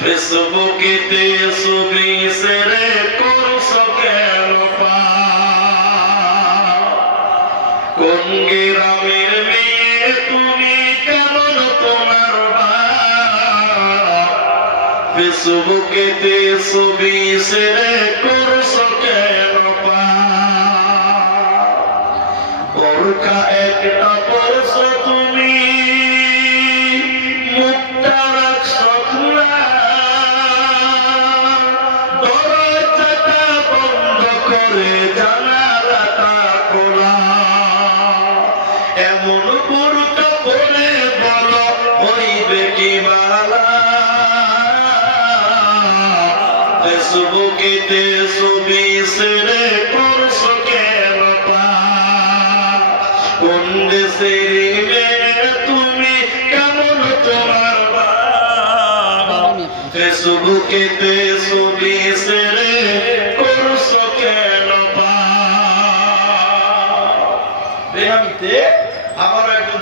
ফেসবুকেতে ছবি সেরে করছ কেন? কোন গ্রামের মেয়ে, তুমি কেমন তোমার ফেসবুকেতে ছবি সেরে করছ কেন? বোরকা একটা পরছো করে জানালাটা খোলা এমন বোরকা পরে বলো হইবে কি বালা ফেসবুকেতে ছবি ছেড়ে করছ কেন? কোন দেশের তুমি কেমন তোমার? ফেসবুকেতে ছবি ছেড়ে বেহামিতে আবার একজন